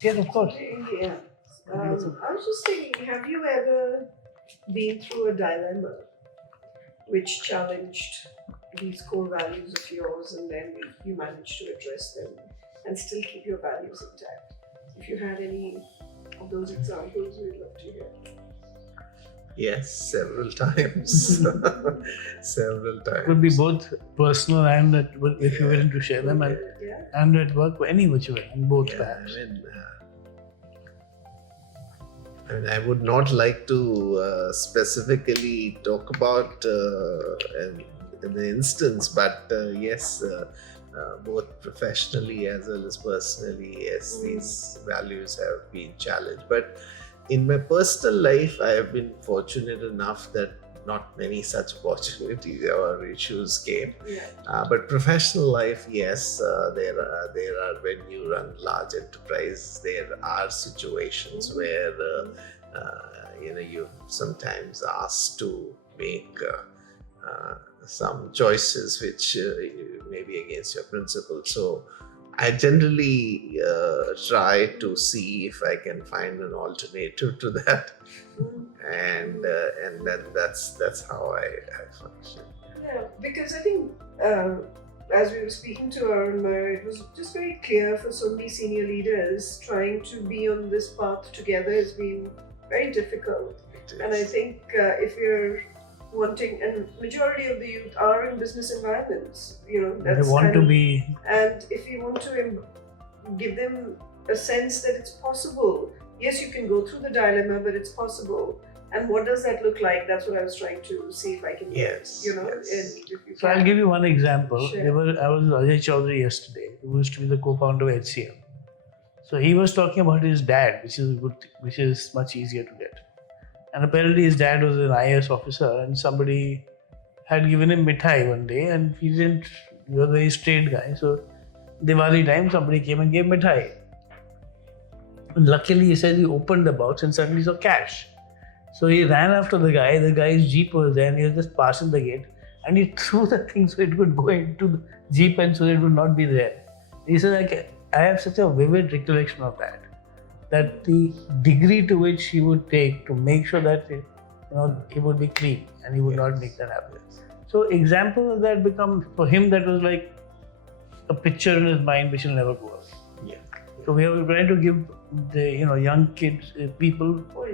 Yes, of course. Yeah. I was just thinking, have you ever been through a dilemma which challenged these core values of yours and then you managed to address them and still keep your values intact? If you had any of those examples, we'd love to hear. Yes, several times. Several times. Could be both personal and at work, if you're willing to share them, Yeah. and at work, any which way, in both Yeah, perhaps. I mean, I would not like to specifically talk about the instance, but yes, both professionally as well as personally, yes, these values have been challenged. But in my personal life, I have been fortunate enough that not many such opportunities or issues came. Yeah. But professional life, yes, there are when you run large enterprises, there are situations where you're sometimes asked to make some choices which may be against your principles. So I generally try to see if I can find an alternative to that, and then that's how I function. Yeah, because I think as we were speaking to Arun, it was just very clear for so many senior leaders trying to be on this path together has been very difficult. And I think if you're wanting, and majority of the youth are in business environments, They want to be. And if you want to give them a sense that it's possible, yes, you can go through the dilemma, but it's possible. And what does that look like? That's what I was trying to see if I can Yes, get, yes. and if you So I'll give you one example. Sure. I was with Ajay Chaudhary yesterday, who used to be the co-founder of HCL. So he was talking about his dad, which is much easier to get. And apparently his dad was an IAS officer, and somebody had given him mithai one day, and he was a very straight guy. So Diwali time, somebody came and gave mithai. And luckily, he said he opened the box and suddenly saw cash. So he ran after the guy. The guy's jeep was there, and he was just passing the gate, and he threw the thing so it could go into the jeep and so it would not be there. He said, I have such a vivid recollection of that the degree to which he would take to make sure that he would be clean and he would not make that happen. So examples of that become, for him, that was like a picture in his mind which will never go away. Yeah. So we are trying to give the young kids, people, or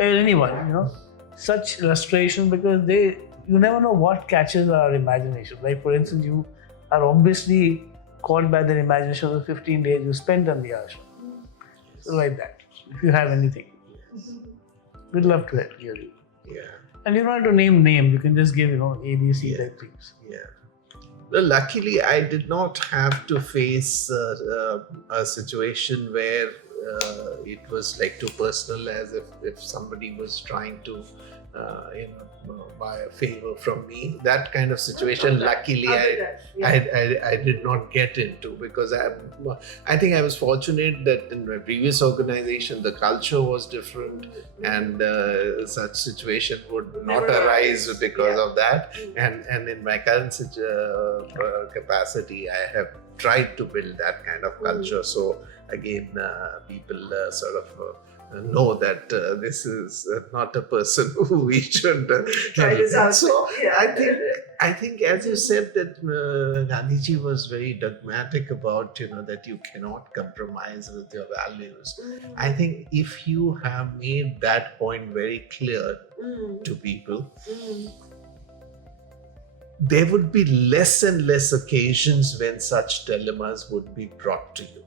anyone, such illustration, because you never know what catches our imagination. Like for instance, you are obviously caught by the imagination of the 15 days you spent on the ashram. So like that. If you have anything, we'd love to hear you. Yeah. And you don't have to name names. You can just give ABC type things. Yeah. Well, luckily, I did not have to face a situation where it was like too personal, as if somebody was trying to buy a favor from me. That kind of situation, luckily, I did not get into, because I think I was fortunate that in my previous organization the culture was different, and such situation would not arise because of that. And in my current capacity, I have tried to build that kind of culture. So again, people sort of know that this is not a person who we should try this out. So I think, as you said, that Gandhiji was very dogmatic about that you cannot compromise with your values. I think if you have made that point very clear to people, there would be less and less occasions when such dilemmas would be brought to you.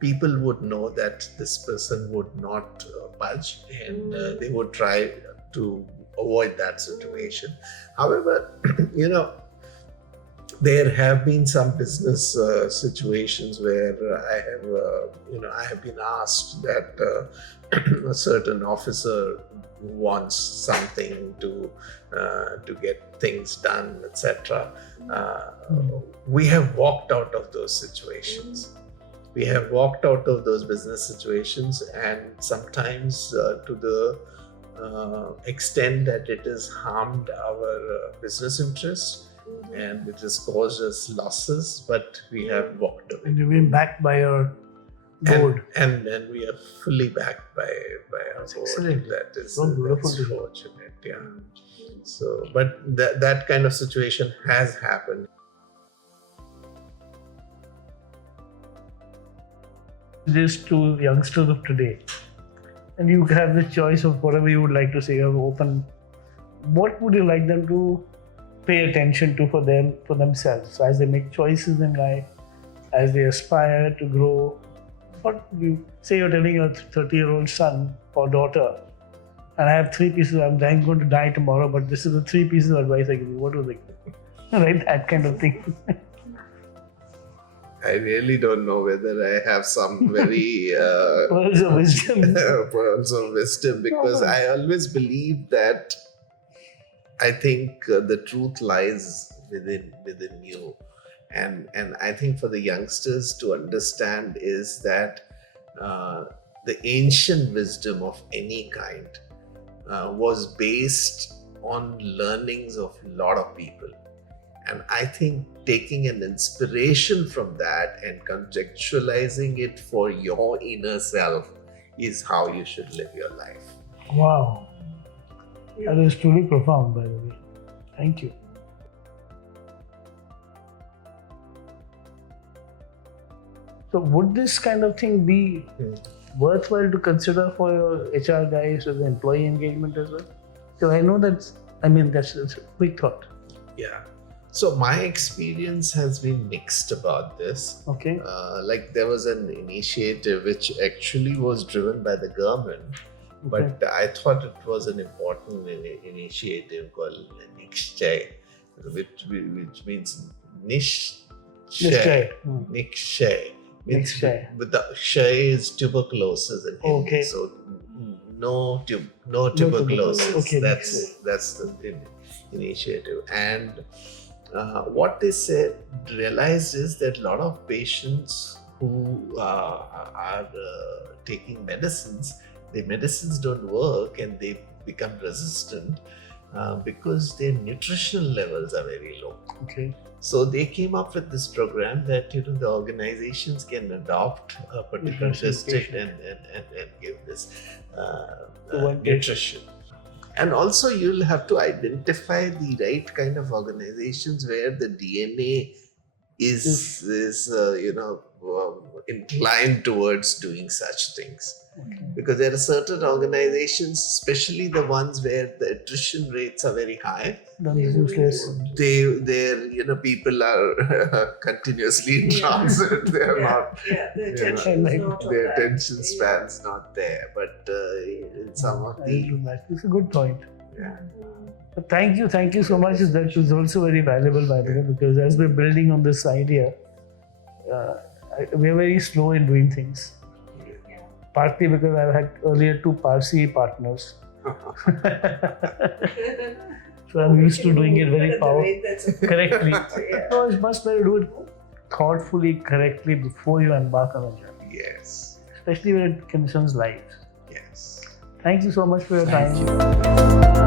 People would know that this person would not budge, and they would try to avoid that situation. However, there have been some business situations where I have been asked that a certain officer wants something to get things done, etc. We have walked out of those situations. We have walked out of those business situations, and sometimes to the extent that it has harmed our business interests and it has caused us losses, but we have walked away. And you've been backed by your Board. And we are fully backed by our That's board. excellent. That is So beautiful that's to hear. fortunate. Yeah. So, but that kind of situation has happened. Just to youngsters of today, and you have the choice of whatever you would like to say or open. What would you like them to pay attention to for themselves as they make choices in life, as they aspire to grow? What you say you're telling your 30-year-old son or daughter, and I have 3 pieces. I'm going to die tomorrow, but this is the 3 pieces of advice I give you. What do they give? Right, that kind of thing. I really don't know whether I have some very Pearls of wisdom. pearls of wisdom, because I always believe that I think the truth lies within you, and I think for the youngsters to understand is that the ancient wisdom of any kind was based on learnings of a lot of people. And I think taking an inspiration from that and contextualizing it for your inner self is how you should live your life. Wow. That is truly profound, by the way. Thank you. So would this kind of thing be worthwhile to consider for your HR guys as an employee engagement as well? So I know that's a quick thought. Yeah. So my experience has been mixed about this. Okay. Like there was an initiative which actually was driven by the government, but I thought it was an important initiative called Nikshay, which means Nikshay. Nikshay. Nikshay. But the Shay is tuberculosis in Hindi. Okay. So no tuberculosis. Okay, that's the initiative. And what they said, realized is that a lot of patients who are taking medicines, the medicines don't work and they become resistant because their nutritional levels are very low. Okay. So they came up with this program that the organizations can adopt a particular district and give this nutrition. And also you'll have to identify the right kind of organizations where the DNA is inclined towards doing such things. Okay. Because there are certain organizations, especially the ones where the attrition rates are very high, Then it's useless. their people are continuously in transit. They are not. Yeah, the attention is not on Their that. attention span's not there. But in some of It's a good point. yeah. But thank you so much. That was also very valuable, by the way, because as we're building on this idea, we're very slow in doing things. Partly because I've had earlier 2 Parsi partners. So I'm used to doing it very correctly. Yeah. No, it's much better to do it thoughtfully, correctly before you embark on a journey. Yes. Especially when it concerns lives. Yes. Thank you so much for your Thank time.